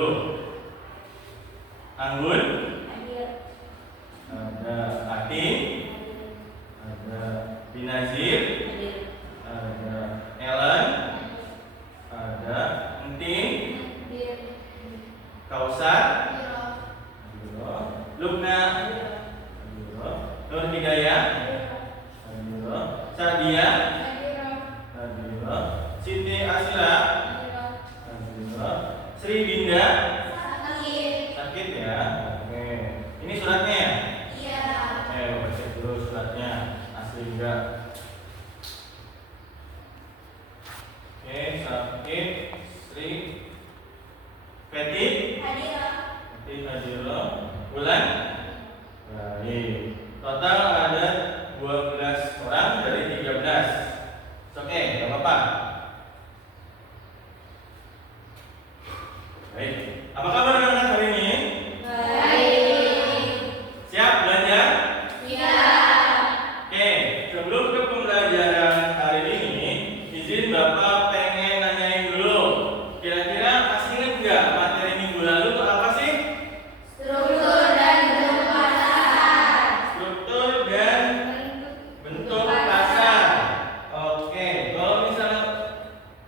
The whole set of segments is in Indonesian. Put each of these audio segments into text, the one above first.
dulu. Anggun, Hadir. ada Atin, ada Binazir, Hadir. ada Ellen, ada Entin, Hadir. Kausar, Hadir. Lukna, Nur Hidayah, Sadia, Siti Asla, Sri Dinda. Sakit ya? Oke. Ini suratnya ya? Iya. Baca dulu suratnya. Asli enggak? Oke, sakit. Sri. Peti. Peti Hadiro. Bulan. Baik. Total ada 12 orang dari 13. Oke, enggak apa-apa. Baik. Apa kabar anak-anak hari ini? Baik. Siap belajar? Siap. Oke, sebelum ke pembelajaran hari ini, izin Bapak pengen nanyain dulu. Kira-kira masih ingat nggak materi minggu lalu itu apa sih? Struktur dan bentuk pasar. Struktur dan bentuk pasar. Oke, kalau misalnya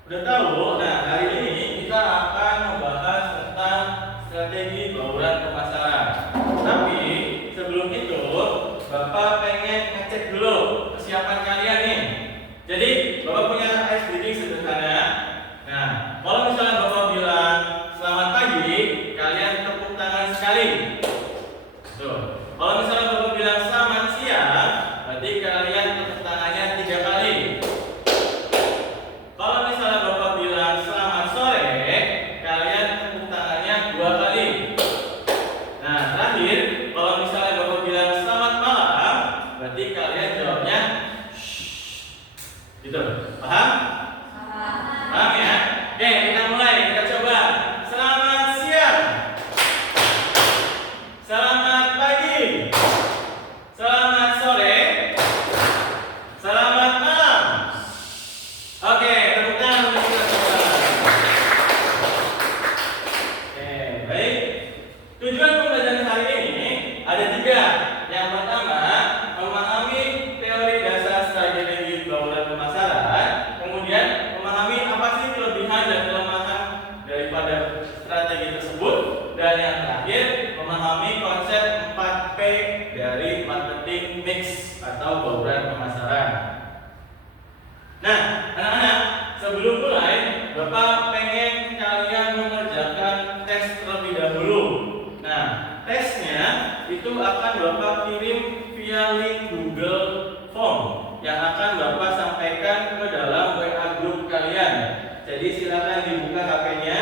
udah tahu, nah hari ini kita akan membahas tentang strategi bauran pemasaran. Tapi sebelum itu, Bapak pengen ngecek dulu kesiapan kalian nih. Jadi Bapak punya ice breathing sederhana. Nah, kalau misalnya Bapak bilang selamat pagi, kalian tepuk tangan sekali. Tuh. Kalau misalnya Bapak bilang selamat siang, berarti kalian tepuk tangannya 3 kali. Kalau misalnya Bapak bilang selamat sore, kalian tepuk tangannya 2 kali. Nah, terakhir, kalau misalnya Bapak bilang selamat malam, berarti kalian jawabnya shh. Gitu. Paham? Paham ya? Oke, kita mulai. Kita coba. Selamat siang. Selamat pagi. Selamat sore. Selamat malam. Oke, tepuk tangan untuk kita coba. Oke, baik. Tujuan pembelajaran hari ini ada 3. Yang pertama, memahami teori dasar strategi bauran pemasaran. Kemudian, memahami apa sih kelebihan dan kelemahan daripada strategi tersebut. Dan yang terakhir, memahami konsep 4P dari marketing mix atau bauran pemasaran. Nah, anak-anak, sebelum mulai, Bapak pengen kalian mengerjakan tes terlebih dahulu. Nah, tesnya itu akan Bapak kirim via link Google Form yang akan Bapak sampaikan ke dalam WA grup kalian. Jadi silakan dibuka HP-nya.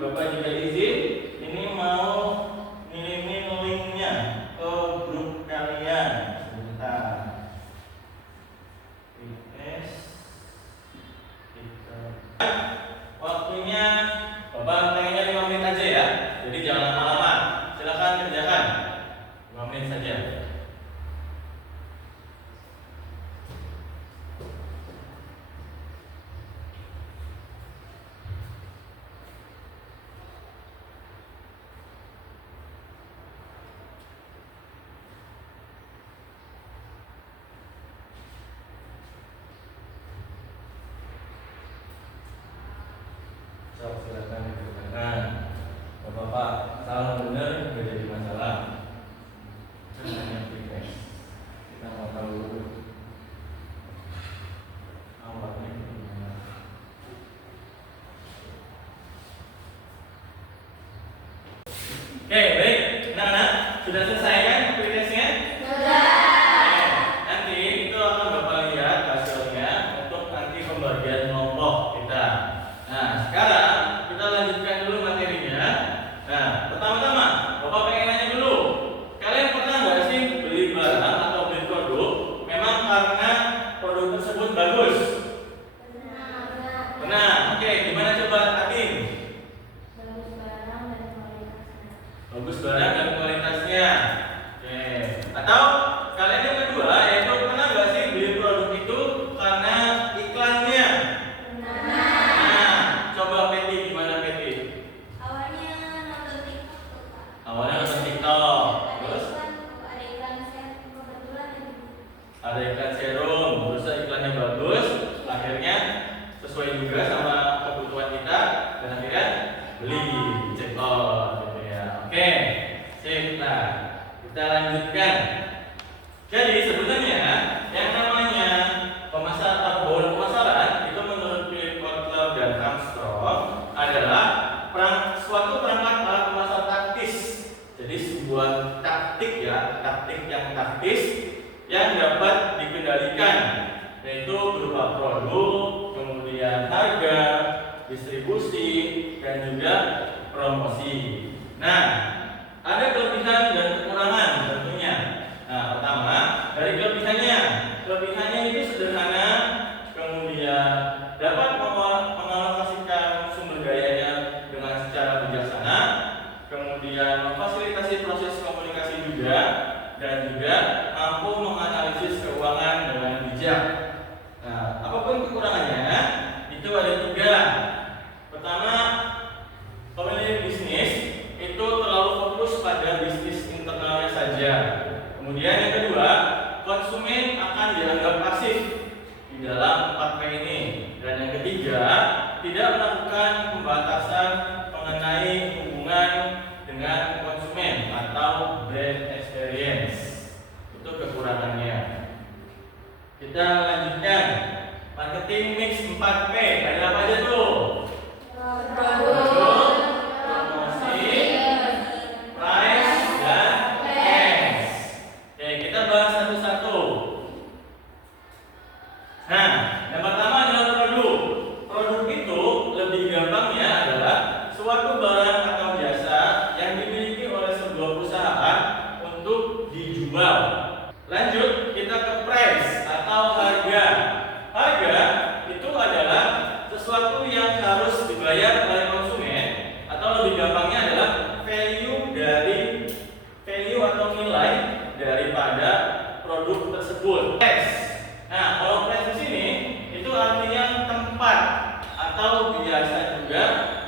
Bapak juga izin ini mau ngirimin linknya ke grup kalian. Sebentar. Waktunya Bapak tanya 5 menit aja ya. Jadi jangan lama-lama. Silakan kerjakan. 5 menit saja. Silakan dikerjakan. Bapak salah benar nggak jadi masalah. Kita mau tahu awalnya gimana. Oke, baik. Nah, sudah selesai kan aplikasinya? Sudah. Nanti itu akan Bapak lihat hasilnya untuk nanti pembagian kelompok kita. Nah, sekarang kita lanjutkan dulu materinya. Nah, pertama-tama Bapak pengen nanya dulu, kalian pernah nggak sih beli barang atau beli produk memang karena produk tersebut bagus? Pernah. Oke, gimana coba Atin? Bagus barang dan kualitasnya. Oke. Atau kalian yang kedua yaitu pernah nggak sih beli produk itu karena iklannya? Nah, coba Peti gimana Peti? Awalnya Sip. Nah, kita lanjutkan. Jadi sebenarnya yang namanya bauran pemasaran itu menurut Philip Kotler dan Armstrong adalah suatu perangkat alat pemasar taktis. Jadi sebuah taktik yang taktis yang dapat dikendalikan, yaitu berupa produk, kemudian harga, distribusi, dan juga promosi. Nah, ada kelebihan dan kekurangan tentunya. Nah, pertama dari kelebihannya itu sederhana, kemudian dapat mengalokasikan sumber dayanya dengan secara bijaksana, kemudian memfasilitasi proses komunikasi juga, dan juga mampu menganalisis keuangan dengan bijak. Nah, apapun kekurangannya, itu ada 3. Pertama, pemilik bisnis itu terlalu fokus pada bisnis internalnya saja. Kemudian yang kedua, konsumen akan dianggap pasif di dalam 4P ini. Dan yang ketiga, tidak melakukan pembatasan mengenai hubungan dengan konsumen atau brand experience. Itu kekurangannya. Kita lanjutkan. Marketing mix 4P. Ada apa aja tuh? Produk, promosi, price, dan thanks. Oke, kita bahas satu-satu. Nah, yang pertama adalah produk. Produk itu lebih gampangnya adalah suatu barang atau jasa yang dimiliki oleh sebuah perusahaan untuk dijual. Lanjut, kita ke price atau harga. Harga itu adalah sesuatu yang harus dibayar oleh konsumen, atau lebih gampangnya adalah value atau nilai daripada produk tersebut. Price. Nah, kalau price di sini itu artinya tempat atau biasa juga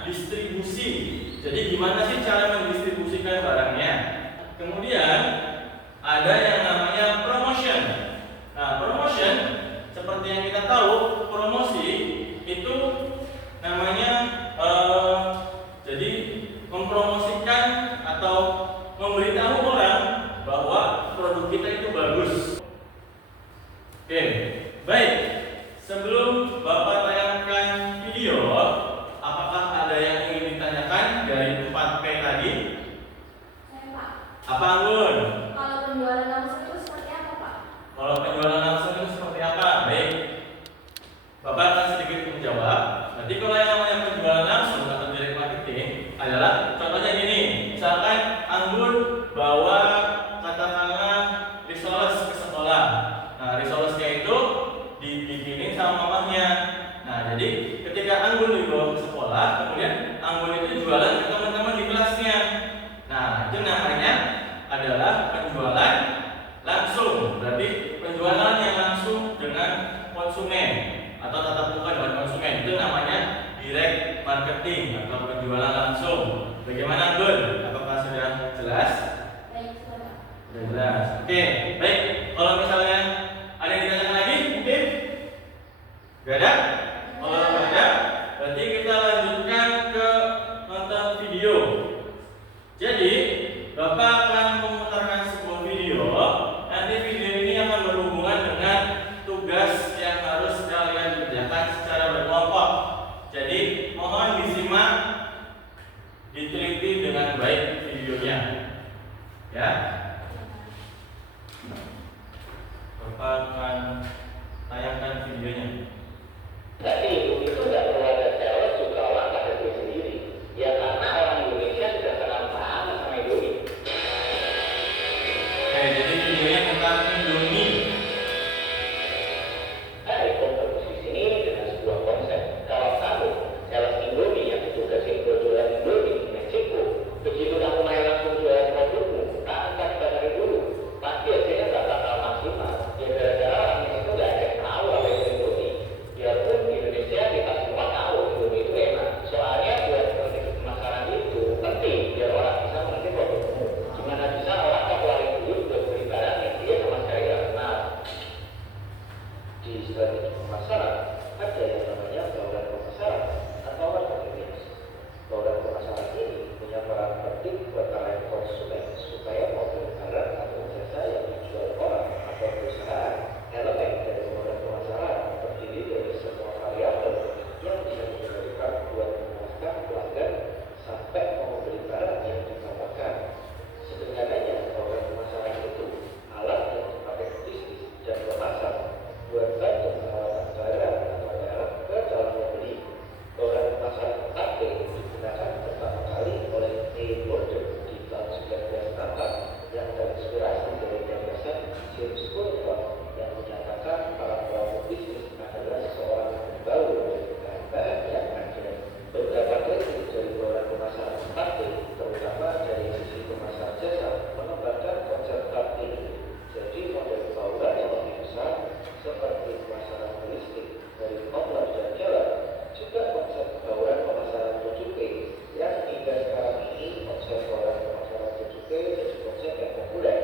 distribusi. Jadi gimana sih cara mendistribusikan barangnya? Kemudian ada yang namanya promotion. Nah, promotion seperti yang kita tahu, promosi itu namanya jadi mempromosikan atau memberitahu orang bahwa produk kita itu bagus. Oke, baik. Sebelum Bapak tayangkan video, apakah ada yang ingin ditanyakan dari 4P tadi? Saya, Pak. Apa, Anggun? Kalau penjualan langsung itu seperti apa, Pak? Kalau penjualan langsung itu seperti apa? Baik, Bapak akan sedikit menjawab. Nanti kalau yang namanya penjualan langsung atau direct marketing adalah contohnya gini. Misalkan Anggun bawa katakanlah risoles ke sekolah. Nah, risolesnya itu dibikinin sama mamahnya. Nah, jadi ketika Anggun dibawa ke sekolah, kemudian Anggun itu jualan ke teman-teman di kelasnya. Nah, itu namanya adalah penjualan langsung. Berarti penjualan yang langsung dengan konsumen atau tatap muka dengan konsumen, itu namanya direct marketing atau penjualan langsung. Bagaimana, Anggun? Apakah sudah jelas? Baik, Pak. Sudah jelas. Oke, baik. Kalau misalnya ada yang ditanyakan lagi, mungkin? Gak ada? Kalau tidak ada, berarti kita lanjutkan ke nonton video. Jadi, Bapak akan memutarkan sebuah video. Nanti video ini akan berhubungan dengan tugas yang harus kalian kerjakan secara berkelompok. Jadi, mohon disimak, diteliti dengan baik videonya. Ya. Bapak akan tayangkan videonya. Tapi itu nggak perlu ada sales juga orang pada duit sendiri. Ya karena orang Indonesia sudah kenal banget sama Indomie. Oke, jadi videonya tentang Indomie. Ikut di sini dengan sebuah konsep. Kalau kamu sales Indomie yang ditugasin buat jualan Indomie di Meksiko, begitu kamu main langsung jualan produkmu, tanpa dibatarin dulu, pasti hasilnya nggak bakal maksimal. Ya gara-gara orang Meksiko nggak ada yang tahu apa itu Indomie. Biarpun di Indonesia kita semua tahu Indomie itu enak. Soalnya buat strategi pemasaran itu penting biar orang bisa mengerti produkmu. Gimana bisa orang keluarin duit buat beli barang yang dia sama sekali nggak kenal. Di strategi pemasaran ada yang namanya bauran pemasaran atau marketing mix. Bauran pemasaran ini punya peran penting buat kalian konsumen supaya model barang atau jasa yang dijual orang atau perusahaan. Elemen dari model pemasaran terdiri dari semua variabel yang bisa diberikan buat memuaskan pelanggan sampai mau membeli barang yang ditawarkan. Sederhananya, model pemasaran itu alat yang dipakai bisnis dan pemasar buat bantu menawarkan barang atau merek ke calon pembeli. Model pemasaran taktik digunakan pertama kali oleh A. Gordon di tahun 1964 yang terinspirasi dari gagasan James Fulton yang menyatakan para pelaku bisnis adalah seorang pembawa dari bahan-bahan yang ada. Beberapa kritik dari model pemasaran taktik, terutama dari sisi pemasaran jasa, mengembangkan konsep taktik ini. Jadi model bauran yang lebih besar seperti pemasaran listrik dari outlet dan jalan, juga konsep bauran pemasaran 7P yang hingga sekarang ini konsep bauran pemasaran 7P jadi konsep yang populer.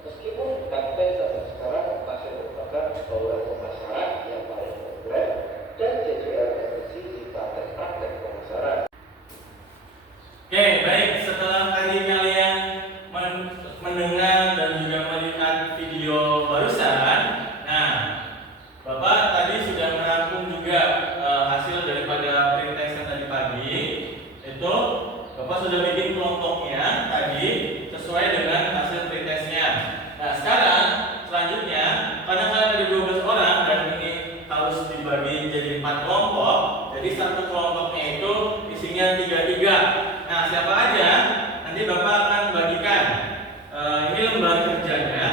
Meskipun sampai sekarang masih merupakan bauran pemasaran yang paling populer dan JJL berisi di praktek-praktek pemasaran. Oke, baik. Setelah tadi kalian mendengar dan juga melihat video barusan, nah, Bapak tadi sudah merangkum juga hasil daripada pretestan tadi pagi. Itu Bapak sudah bikin kelompoknya tadi sesuai dengan hasil pretesnya. Nah, sekarang selanjutnya karena kalian ada 12 orang dan ini harus dibagi jadi 4 kelompok. Jadi satu kelompoknya itu isinya 3-3. Nah, siapa aja nanti Bapak akan bagikan. Ini lembar kerjanya,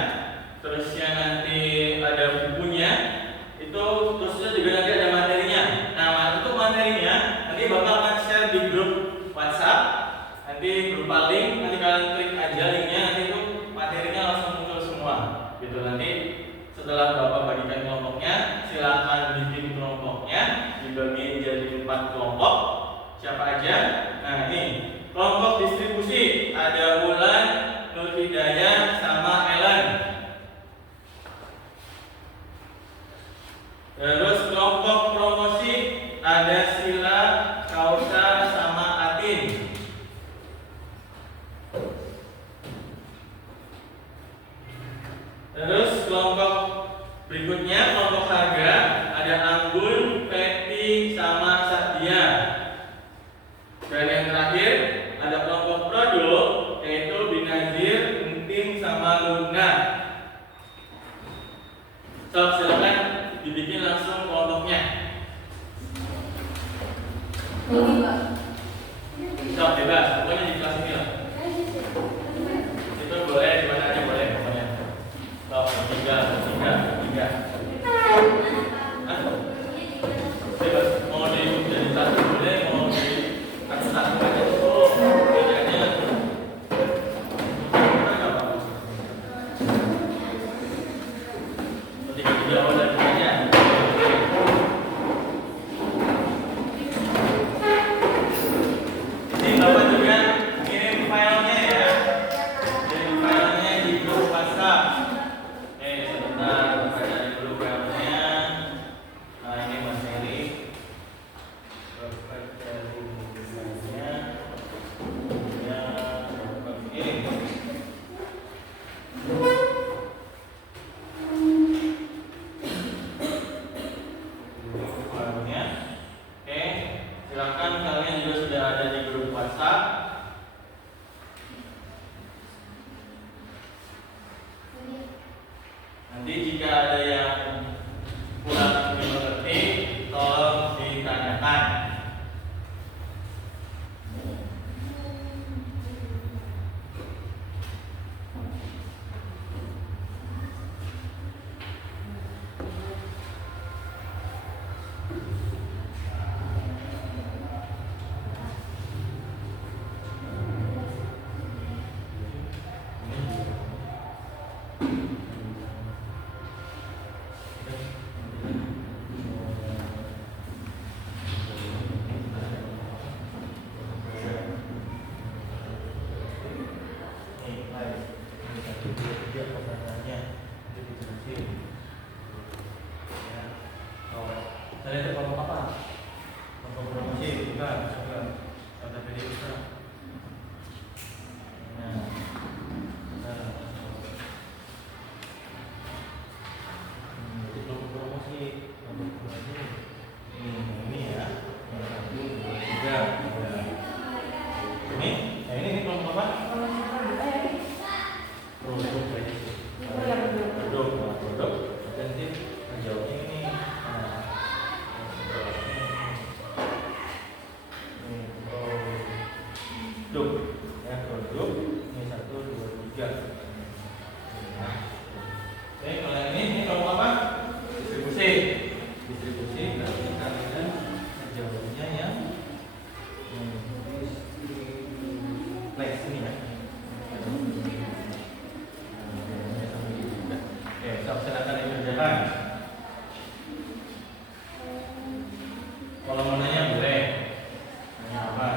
terusnya nanti ada bukunya, itu terusnya juga nanti ada materinya. Nah, untuk materinya nanti Bapak akan share di grup WhatsApp, nanti berupa link, nanti kalian klik aja linknya, nanti itu materinya langsung muncul semua. Gitu nanti setelah Bapak bagikan kelompoknya, silakan bikin kelompoknya dibagi jadi 4 kelompok. Siapa aja? Nah, ini kelompok distribusi ada Wulan, Nur Hidayah, sama Ellen. Terus kelompok promosi ada Sila, Kausa, sama Atin. Terus kelompok berikutnya kelompok harga ada Anggun, Peti, sama Sadia. Dan yang terakhir ada kelompok produk yaitu Binazir, Entin, sama Luna. So, silakan dibikin langsung kelompoknya. Ini, Pak. So, bebas, pokoknya di kelas ini lah. Itu boleh di mana aja boleh pokoknya. So, 3. Hah? Bebas, mau jadi satu boleh, mau di satu aja tuh. Bedanya nggak apa-apa. 3 boleh aja. Ini Bapak juga kirim filenya ya. Kirim filenya di grup WhatsApp. Sebentar Bapak cari dulu filenya. Nah, ini materi. Bapak cari filenya. Ya, Bapak kirim. Filenya. Oke, silakan kalian juga sudah ada di grup WhatsApp. Nanti jika ada yang kurang mengerti, tolong ditanyakan. Saya itu kelompok apa? Kelompok promosi, bukan. Kata PD Ustaz. Nah. Produk aja sih. Produk, nah, produk. Nanti menjawabnya ini. Nah, produk, ya produk. Ini 1, 2, 3. Nah, oke, kalau yang ini kelompok apa? Distribusi. Distribusi berarti kalian menjawabnya yang next ini ya. Oke, silakan dikerjakan. Kalau mau nanya boleh. Nanya apa?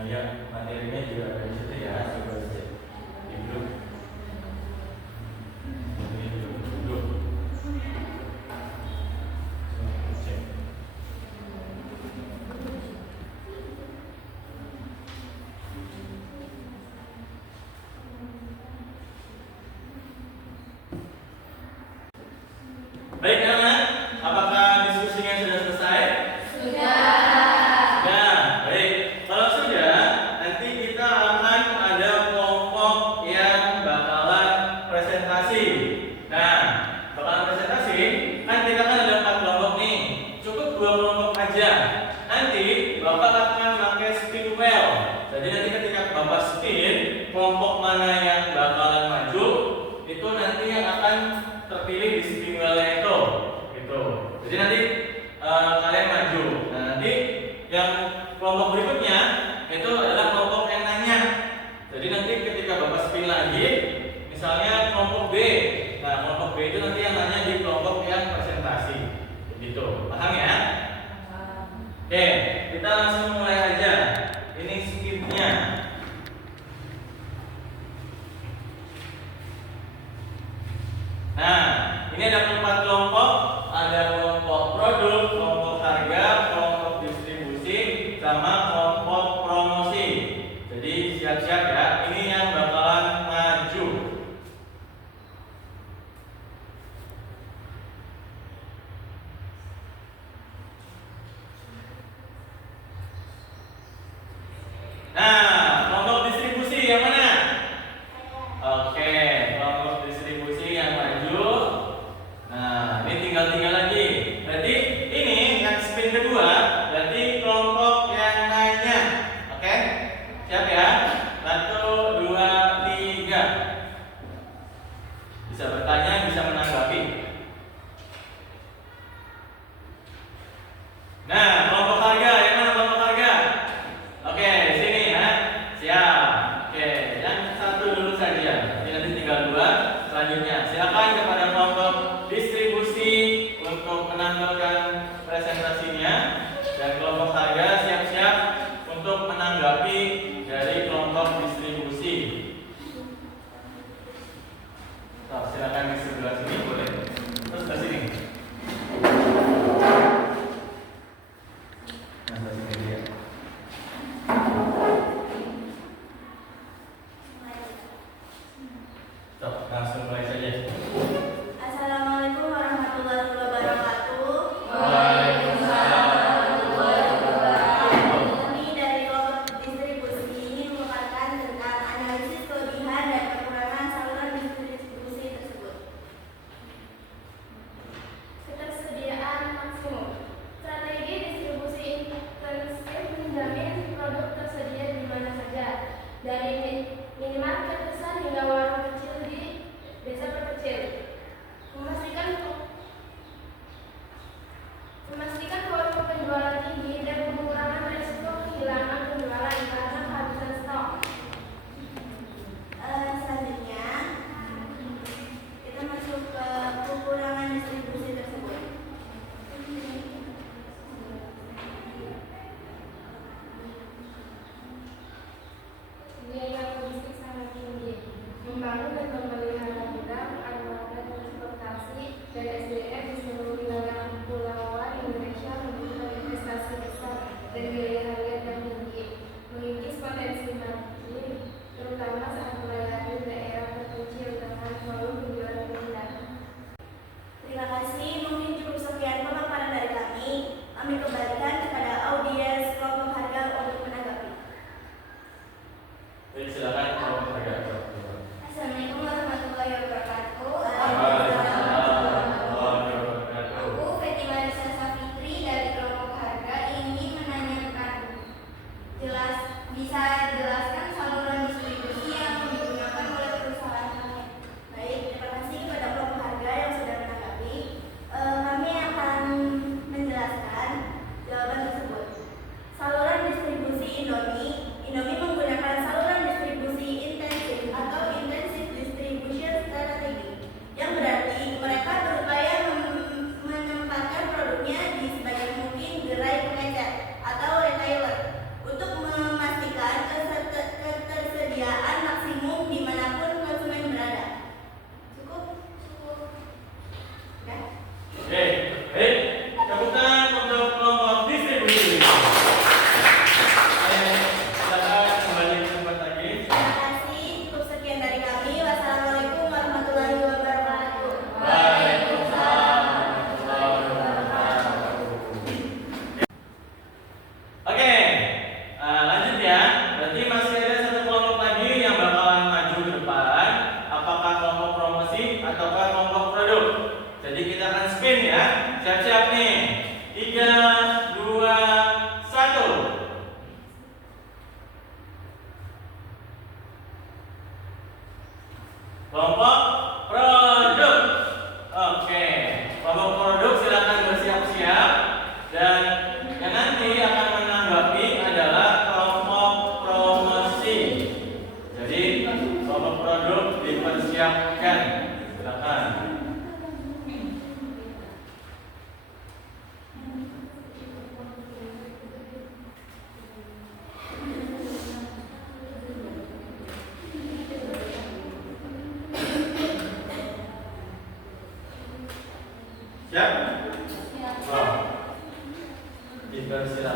Nah, ya materinya juga ada di situ ya, coba cek di grup. Ini grup. Cek. Baik anak-anak, apakah diskusinya sudah selesai? Sudah. Sudah, baik. Kalau sudah, nanti kita akan ada kelompok yang bakalan presentasi. Nah, bakalan presentasi, kan kita kan ada 4 kelompok nih. Cukup 2 kelompok aja. Nanti Bapak akan pakai spin wheel. Jadi nanti ketika Bapak spin, kelompok mana yang bakalan maju, itu nanti yang akan terpilih di spin wheel-nya itu. Gitu. Jadi nanti kalian maju. Nah, nanti yang kelompok berikutnya itu adalah kelompok yang nanya. Jadi nanti ketika Bapak spin lagi, misalnya kelompok B. Nah, kelompok B itu nanti yang nanya di kelompok yang presentasi. Begitu. Paham ya? Oke, kita langsung mulai aja. Ini skipnya. Nah, ini ada 4 kelompok. Ada kelompok produk, kelompok harga, kelompok distribusi, sama kelompok promosi. Jadi siap-siap ya. Ini yang bakalan maju.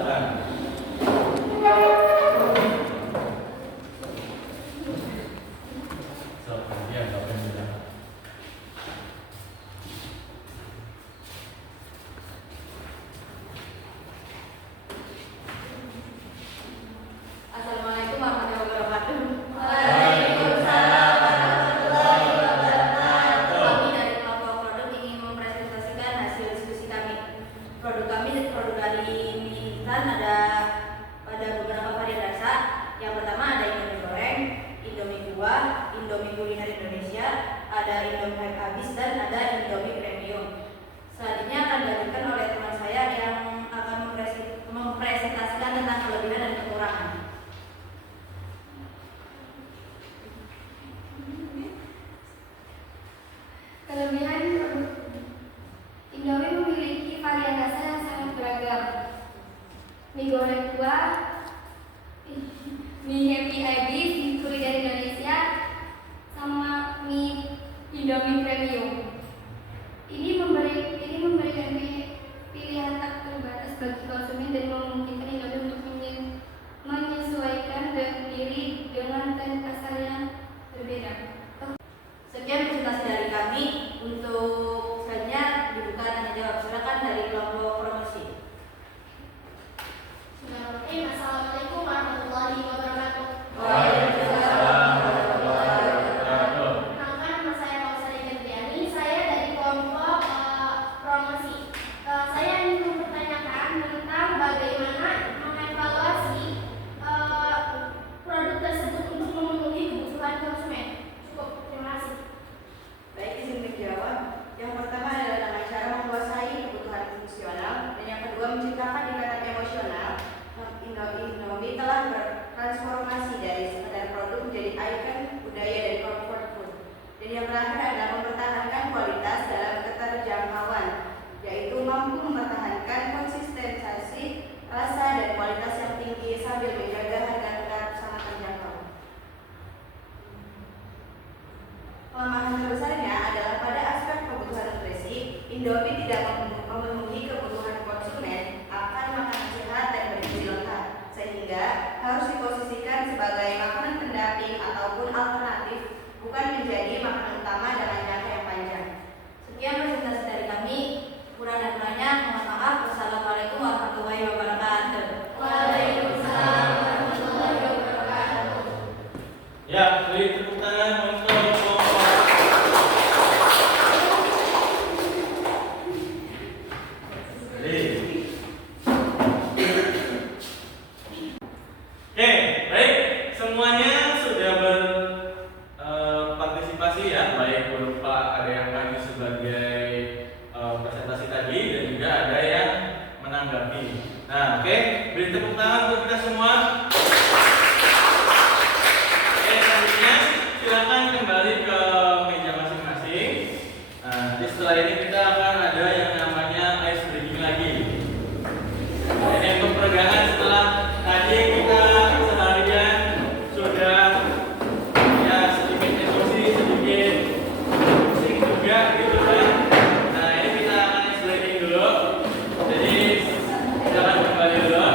silakan. Assalamualaikum warahmatullahi wabarakatuh. Waalaikumsalam warahmatullahi wabarakatuh. Kami dari kelompok produk ingin mempresentasikan hasil diskusi kami. Produk dari mie instan ada pada beberapa varian rasa. Yang pertama ada Indomie goreng, Indomie kuah, Indomie kuliner Indonesia, ada Indomie hype habis dan ada Indomie premium. Selanjutnya akan dilanjutkan oleh teman saya yang akan mempresentasikan tentang kelebihan dan kekurangan. Kelebihan produk Indomie memiliki varian rasa yang sangat beragam. Mie goreng kuah, mie happy habis, mie kuliner Indonesia, sama mie Indomie premium. Ini memberikan pilihan tak terbatas bagi konsumen dan memungkinkan Indomie untuk menyesuaikan diri dengan tren pasar yang berbeda. Sekian presentasi dari kami. Untuk selanjutnya dibuka tanya jawab. Silakan dari kelompok promosi. Assalamualaikum warahmatullahi wabarakatuh. Waalaikumsalam warahmatullahi wabarakatuh. Perkenalkan, nama saya Fauzia Gerdiani. Saya dari kelompok promosi. Saya ingin mempertanyakan tentang bagaimana mengevaluasi produk tersebut untuk memenuhi kebutuhan konsumen. Cukup, terima kasih. Baik, izin menjawab. Yang pertama adalah dengan cara menguasai kebutuhan fungsional, dan yang kedua menciptakan ikatan emosional. Indomie telah bertransformasi dari sekedar produk menjadi ikon budaya dari comfort food. Dan yang terakhir adalah mempertahankan kualitas dalam keterjangkauan, yaitu mampu mempertahankan konsistensi rasa dan kualitas yang tinggi sambil menjaga harga tetap sangat terjangkau. Kelemahan terbesarnya adalah pada aspek kebutuhan nutrisi. Indomie tidak memenuhi kebutuhan konsumen akan makanan sehat dan bergizi lengkap, sehingga harus diposisikan sebagai makanan pendamping ataupun alternatif, bukan menjadi makanan utama dalam jangka yang panjang. Sekian presentasi dari kami. Kurang dan kurangnya mohon maaf. Wassalamualaikum warahmatullahi wabarakatuh. Waalaikumsalam warahmatullahi wabarakatuh. Ya, beri tepuk tangan untuk kelompok. Oke, baik. Semuanya sudah berpartisipasi ya, baik berupa ada yang maju sebagai presentasi tadi dan juga ada yang menanggapi. Nah, oke, beri tepuk tangan untuk kita semua. Oke, selanjutnya silakan kembali ke meja masing-masing. Nah, jadi setelah ini kita akan ada yang namanya ice breaking lagi. Ini untuk peregangan setelah tadi kita seharian sudah ya sedikit emosi, sedikit pusing juga gitu kan. Nah, ini kita akan ice breaking dulu. Jadi silakan kembali dulu.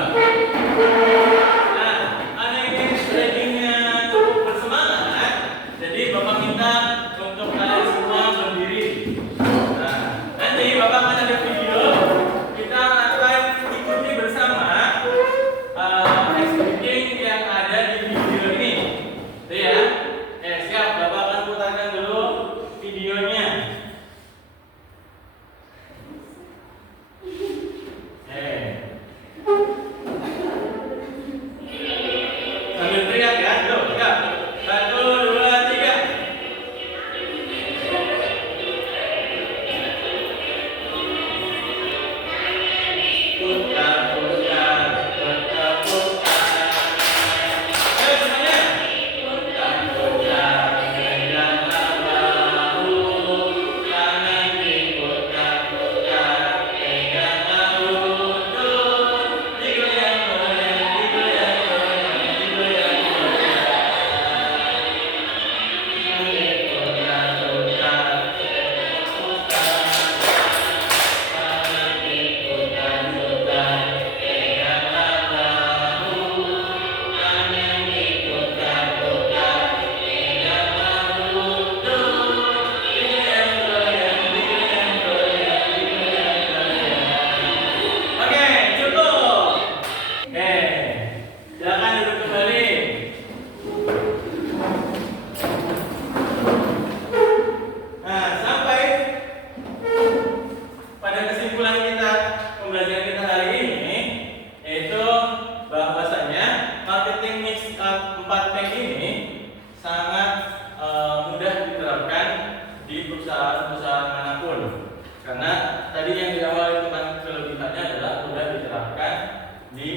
di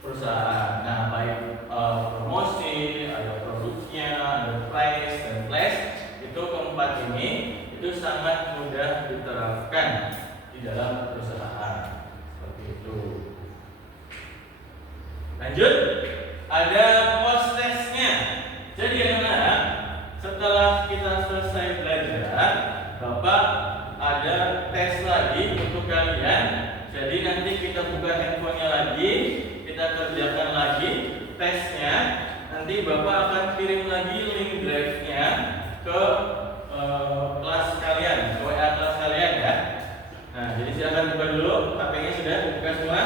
perusahaan. Nah, baik promosi, ada produknya, ada price dan place, itu keempat ini itu sangat mudah diterapkan di dalam perusahaan. Seperti itu. Lanjut, ada post testnya. Jadi anak-anak, setelah kita selesai belajar, Bapak ada tes lagi untuk kalian. Jadi nanti kita buka handphonenya lagi, kita kerjakan lagi tesnya. Nanti Bapak akan kirim lagi link drive-nya ke kelas kalian, ke WA kelas kalian ya. Nah, jadi silakan buka dulu. HP-nya sudah dibuka semua?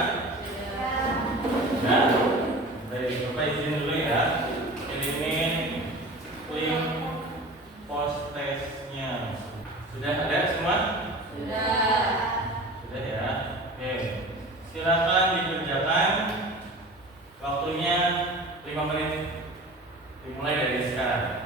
Nah, baik, Bapak izin dulu ya. Kirimin link post testnya. Sudah ada semua? Sudah ya. Oke. Silakan dikerjakan. Waktunya 5 menit. Dimulai dari sekarang.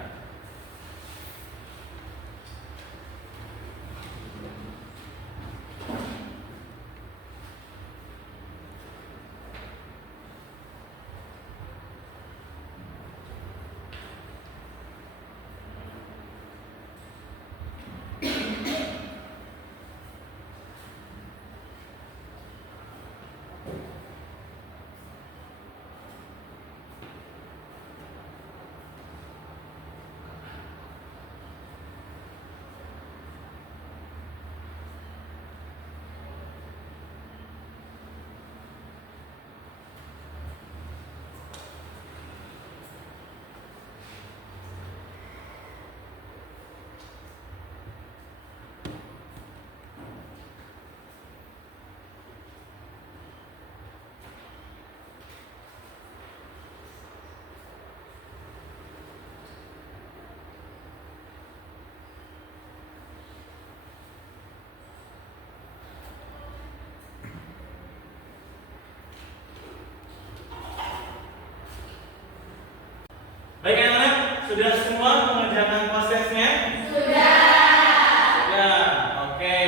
Baik anak-anak, sudah semua mengerjakan prosesnya? Sudah, oke.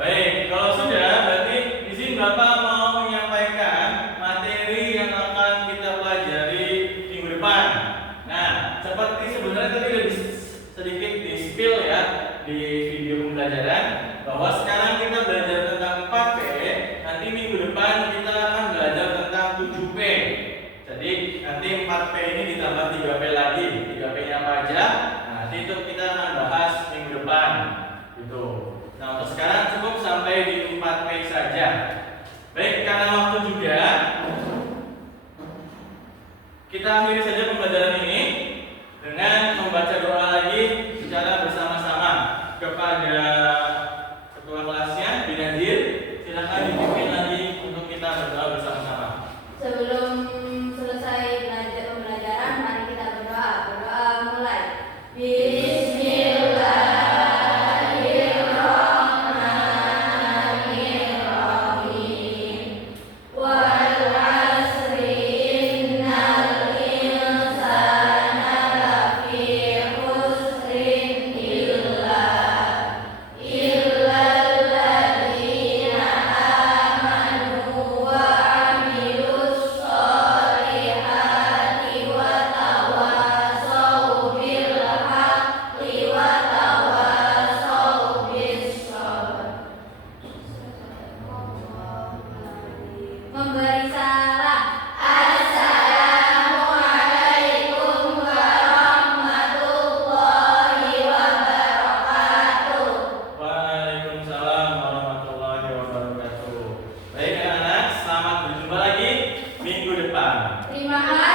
Baik, kalau sudah berarti di sini Bapak mau menyampaikan materi yang akan kita pelajari minggu depan. Nah, seperti sebenarnya tadi udah sedikit di-spill ya di video pembelajaran bahwa sekarang kita belajar tentang 4P, nanti minggu depan kita akan belajar tentang 7P. Jadi nanti 4P ini ditambah 3P lagi. 3P-nya apa aja? Nah, nanti itu kita akan bahas minggu depan. Gitu. Nah, untuk sekarang cukup sampai di 4P saja. Baik, karena waktu juga, kita akhiri saja pembelajaran ini dengan membaca doa lagi secara bersama-sama kepada ketua kelasnya, Binadir. Silakan dipimpin lagi untuk kita berdoa bersama-sama. Sebelum selesai pembelajaran, mari kita berdoa. Berdoa mulai. Bismillahirrahmanirrahim. Wal 'asri innal insana lafi khusrin illa alladzina amanu wa 'amilus sholihati wa tawassaw bil haqqi wa tawassaw bis sabr. Memberi salam. Assalamualaikum warahmatullahi wabarakatuh. Waalaikumsalam warahmatullahi wabarakatuh. Baik anak-anak, selamat berjumpa lagi minggu depan. Terima kasih.